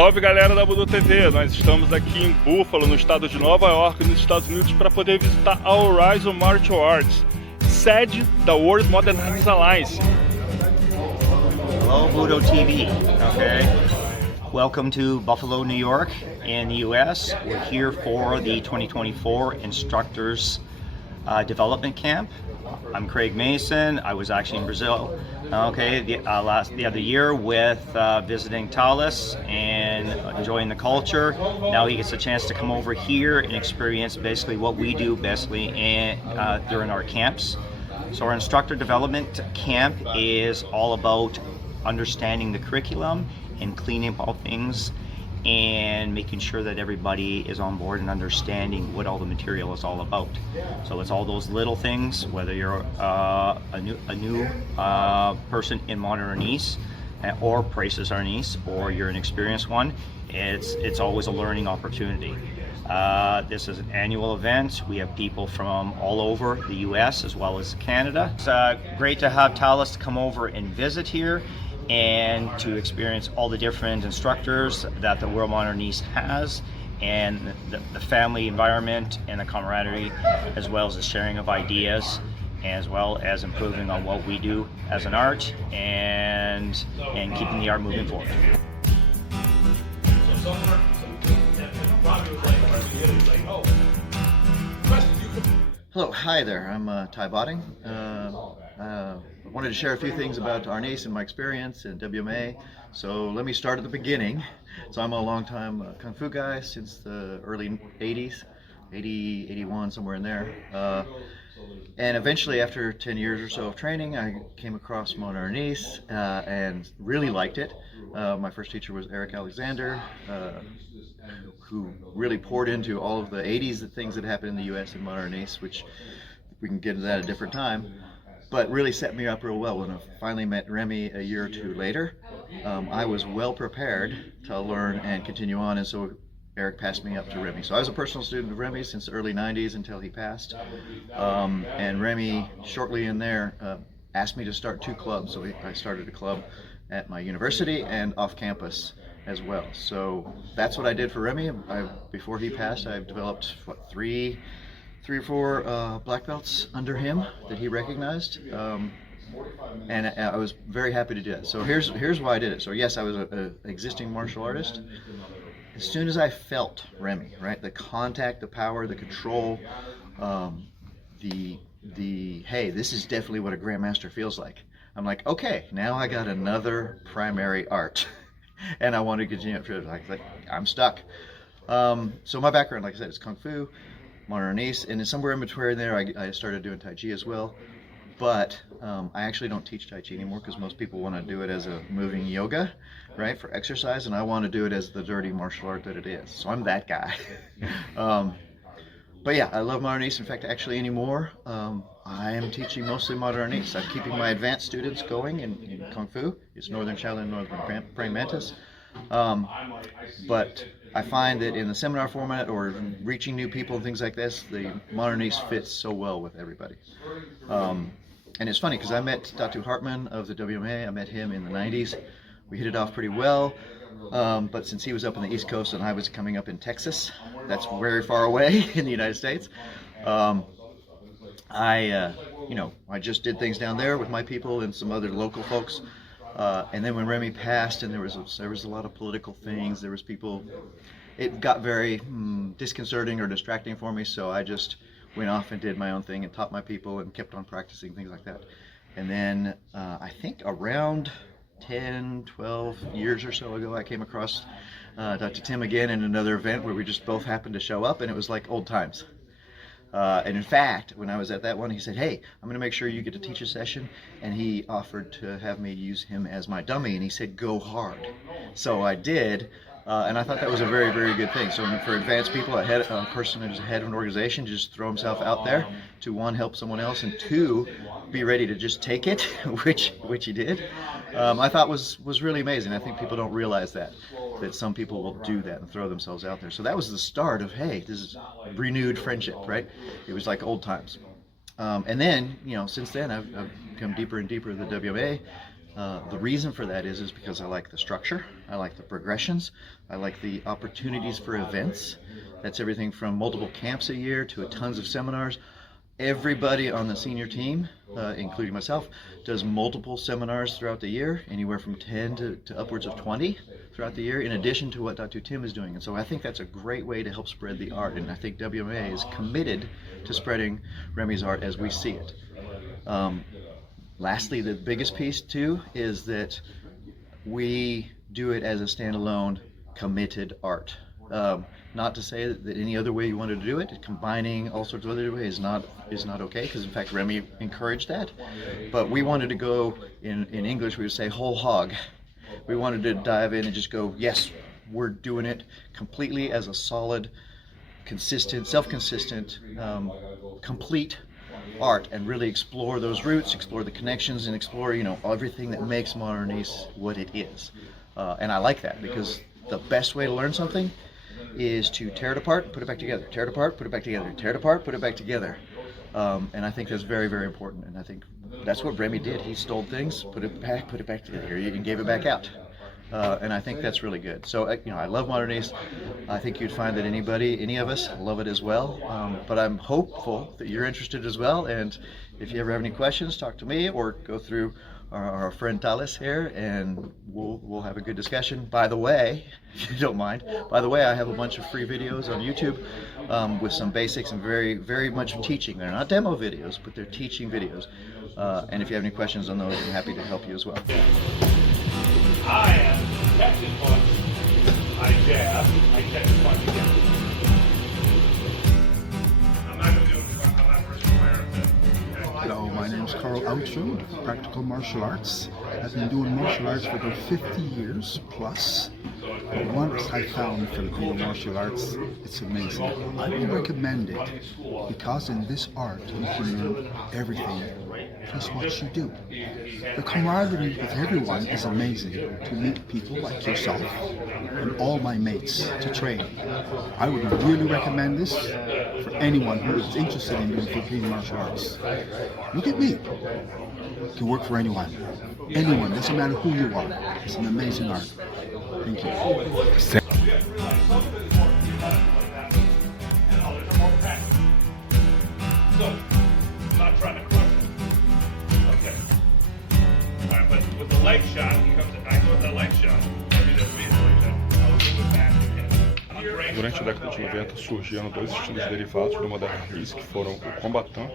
Salve galera da BudoTV, nós estamos aqui em Buffalo, no estado de Nova York, nos Estados Unidos, para poder visitar a Horizon Martial Arts, sede da World Modern Arnis Alliance. Hello BudoTV, okay? Welcome to Buffalo, New York in the US. We're here for the 2024 Instructors Development Camp. I'm Craig Mason. I was actually in Brazil, okay, the other year with visiting Tales and enjoying the culture. Now he gets a chance to come over here and experience basically what we do during our camps. So our instructor development camp is all about understanding the curriculum and cleaning up all things and making sure that everybody is on board and understanding what all the material is all about. So it's all those little things, whether you're a new person in Modern Arnis or Presas Arnis, or you're an experienced one, it's always a learning opportunity. This is an annual event. We have people from all over the US as well as Canada. It's great to have Tales come over and visit here and to experience all the different instructors that the World Modern Arnis has, and the family environment and the camaraderie, as well as the sharing of ideas, as well as improving on what we do as an art and keeping the art moving forward. Hello, hi there, I'm Ty Botting. I wanted to share a few things about Arnis and my experience in WMA. So let me start at the beginning. So I'm a long-time Kung Fu guy since the early 80s, 80, 81, somewhere in there. And eventually, after 10 years or so of training, I came across Modern Arnis and really liked it. My first teacher was Eric Alexander, who really poured into all of the 80s, the things that happened in the US in Modern Arnis, which we can get into that at a different time, but really set me up real well. When I finally met Remy a year or two later, I was well prepared to learn and continue on, and so Eric passed me up to Remy. So I was a personal student of Remy since the early 90s until he passed, and Remy shortly in there asked me to start two clubs. So I started a club at my university and off campus as well. So that's what I did for Remy. Before he passed, I've developed three or four black belts under him that he recognized, and I was very happy to do it. So here's why I did it. So yes, I was an existing martial artist. As soon as I felt Remy, right, the contact, the power, the control, the hey, this is definitely what a Grandmaster feels like. I'm like, okay, now I got another primary art, and I want to continue up to it. Like I'm stuck. So my background, like I said, is Kung Fu, Modern Arnis, and somewhere in between there I started doing Tai Chi as well, but I actually don't teach Tai Chi anymore because most people want to do it as a moving yoga, right, for exercise, and I want to do it as the dirty martial art that it is. So I'm that guy. But yeah, I love Modern Arnis. In fact, actually anymore, I am teaching mostly Modern Arnis. I'm keeping my advanced students going in Kung Fu. It's Northern Shaolin, Northern Praying Mantis. But I find that in the seminar format or reaching new people and things like this, the Modern Arnis fits so well with everybody. And it's funny because I met Datu Hartman of the WMA. I met him in the 90s. We hit it off pretty well. But since he was up in the East Coast and I was coming up in Texas, that's very far away in the United States. I just did things down there with my people and some other local folks. And then when Remy passed, and there was a lot of political things, there was people, it got very disconcerting or distracting for me, so I just went off and did my own thing and taught my people and kept on practicing things like that. And then I think around 10, 12 years or so ago, I came across Datu Tim again in another event where we just both happened to show up, and it was like old times. And in fact, when I was at that one, he said, hey, I'm going to make sure you get to teach a session. And he offered to have me use him as my dummy. And he said, go hard. So I did. And I thought that was a very, very good thing. So for advanced people, a person who's head of an organization to just throw himself out there to, one, help someone else, and two, be ready to just take it, which he did, I thought was really amazing. I think people don't realize that some people will do that and throw themselves out there. So that was the start of, hey, this is renewed friendship, right? It was like old times. And then, since then, I've come deeper and deeper in the WMA, The reason for that is because I like the structure, I like the progressions, I like the opportunities for events. That's everything from multiple camps a year to tons of seminars. Everybody on the senior team, including myself, does multiple seminars throughout the year, anywhere from 10 to upwards of 20 throughout the year, in addition to what Datu Tim is doing. And so I think that's a great way to help spread the art, and I think WMA is committed to spreading Remy's art as we see it. Lastly, the biggest piece too is that we do it as a standalone, committed art. Not to say that any other way you wanted to do it, combining all sorts of other ways is not okay, because in fact Remy encouraged that. But we wanted to go, in English we would say whole hog. We wanted to dive in and just go, yes, we're doing it completely as a solid, consistent, self-consistent, complete art, and really explore those roots, explore the connections, and explore, you know, everything that makes Modern Arnis what it is. And I like that, because the best way to learn something is to tear it apart, put it back together, tear it apart, put it back together, tear it apart, put it back together. And I think that's very, very important. And I think that's what Remy did. He stole things, put it back together, and gave it back out. And I think that's really good. So, you know, I love Modern Arnis. I think you'd find that any of us love it as well. But I'm hopeful that you're interested as well. And if you ever have any questions, talk to me or go through our friend Thales here, and we'll have a good discussion. By the way, if you don't mind, I have a bunch of free videos on YouTube with some basics and very, very much teaching. They're not demo videos, but they're teaching videos. And if you have any questions on those, I'm happy to help you as well. I am Texas punch. I jab. I Texas punch again. I'm not going to do it. I'm not first aware of it. Hello, my name is Carl Outfield, practical martial arts. I've been doing martial arts for about 50 years plus. But once I found Filipino martial arts, it's amazing. I would recommend it because in this art you can learn everything, just what you do. The camaraderie with everyone is amazing. To meet people like yourself and all my mates to train. I would really recommend this for anyone who is interested in doing Filipino martial arts. Look at me. It can work for anyone. Anyone, doesn't matter who you are. It's an amazing art. Thank you. Not trying to crush it. Okay. All right, but with the leg shot, he comes and I go with the leg shot. Durante a década de 90 surgiram dois estilos derivados do Modern Arnis, que foram o combatant,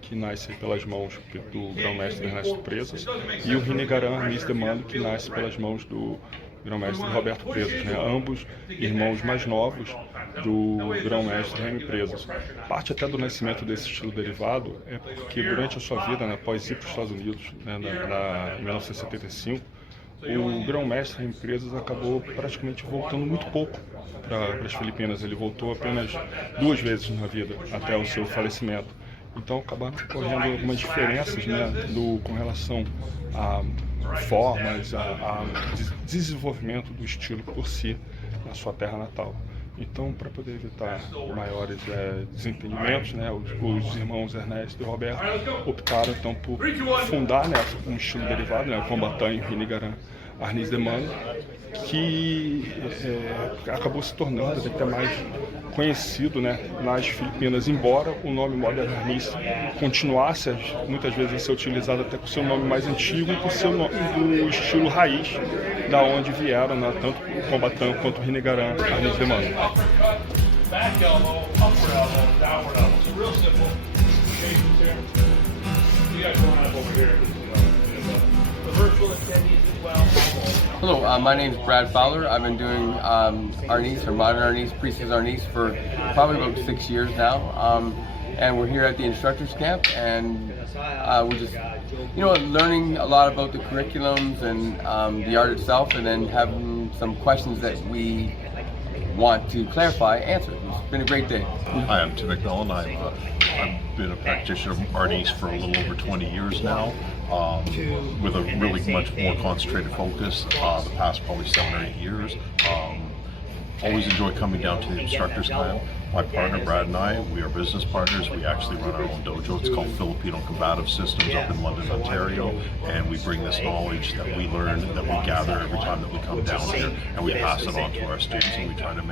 que nasce pelas mãos do Grão-Mestre Ernesto Presas, e o reuniu Arnis que nasce pelas mãos do Grão-Mestre Roberto Presas, né? Ambos irmãos mais novos do Grão-Mestre Remy Presas. Parte até do nascimento desse estilo derivado é porque durante a sua vida, né, após ir para os Estados Unidos, né, em 1975, o Grão-Mestre Remy Presas acabou praticamente voltando muito pouco para as Filipinas. Ele voltou apenas 2 vezes na vida, até o seu falecimento. Então acabaram ocorrendo algumas diferenças, né, com relação a formas, a desenvolvimento do estilo por si na sua terra natal. Então, para poder evitar maiores desentendimentos, né, os irmãos Ernesto e Roberto optaram então por fundar, né, um estilo derivado, né, o combatant e reuniu Arnis que acabou se tornando até mais conhecido, né, nas Filipinas, embora o nome Modern Arnis continuasse muitas vezes a ser utilizado até com seu nome mais antigo e com seu nome do estilo raiz, da onde vieram, né, tanto o combatant quanto o reuniu Arnis de Mano. Back elbow, upward elbow, downward elbow. It's real simple. You guys going up over here. The virtual attendees as well. Hello, my name is Brad Fowler. I've been doing Arnis, or Modern Arnis, Priestess Arnis, for probably about 6 years now. And we're here at the Instructors Camp, and we're just, learning a lot about the curriculums and the art itself, and then having some questions that we want to clarify, answer. It's been a great day. Hi, I'm Tim McMillan. I've been a practitioner of Arnis for a little over 20 years now, with a really much more concentrated focus the past probably 7 or 8 years. Always enjoy coming down to the Instructors Camp. My partner Brad and I, we are business partners. We actually run our own dojo. It's called Filipino Combative Systems up in London, Ontario, and we bring this knowledge that we learn, that we gather every time that we come down here, and we pass it on to our students, and we try to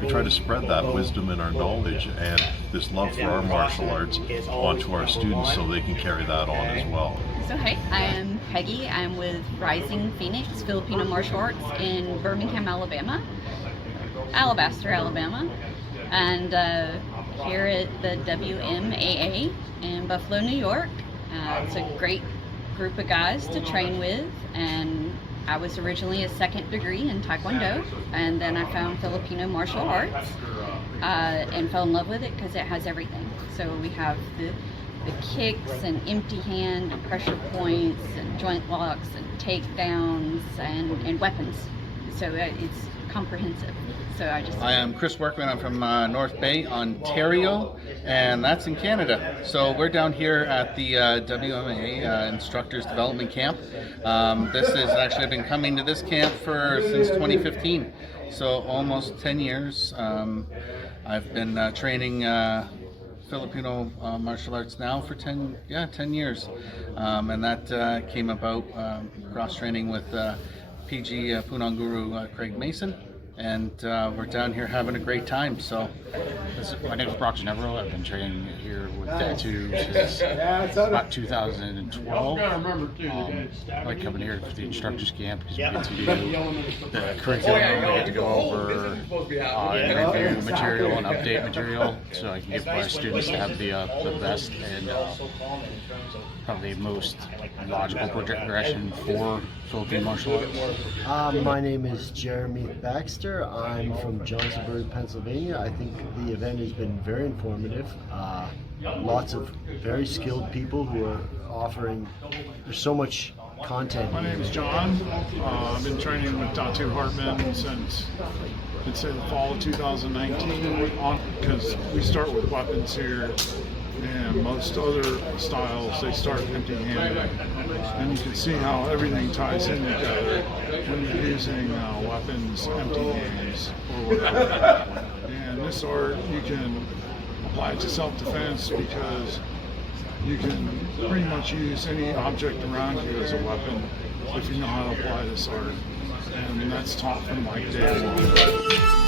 we try to spread that wisdom and our knowledge and this love for our martial arts onto our students so they can carry that on as well. So hey, I am Peggy. I'm with Rising Phoenix Filipino Martial Arts in Birmingham, Alabama. Alabaster, Alabama. And here at the WMAA in Buffalo, New York. It's a great group of guys to train with, and I was originally a second degree in Taekwondo, and then I found Filipino martial arts and fell in love with it because it has everything. So we have the kicks and empty hand and pressure points and joint locks and takedowns and weapons. So it's comprehensive. So I am Chris Workman. I'm from North Bay, Ontario, and that's in Canada. So we're down here at the WMA Instructors Development Camp. This is actually, I've been coming to this camp since 2015, so almost 10 years. I've been training Filipino martial arts now for 10 years, and that came about cross-training with PG Punong Guru Craig Mason, and we're down here having a great time. So my name is Brock Ginevro. I've been training here with Datu since about 2012. I like coming here for the instructors camp because we get to do the curriculum, we get to go over and review material and update material, so I can give my students to have the best and probably most logical progression for Philippine martial arts. My name is Jeremy Baxter. I'm from Johnsonburg, Pennsylvania. I think the event has been very informative. Lots of very skilled people who are offering, there's so much content. My name is John. I've been training with Datu Hartman since, I'd say, the fall of 2019, because we start with weapons here, and most other styles, they start empty-handed. And you can see how everything ties in together when you're using weapons, empty hands, or whatever. And this art, you can apply it to self-defense because you can pretty much use any object around you as a weapon if you know how to apply this art. And that's taught from like day one.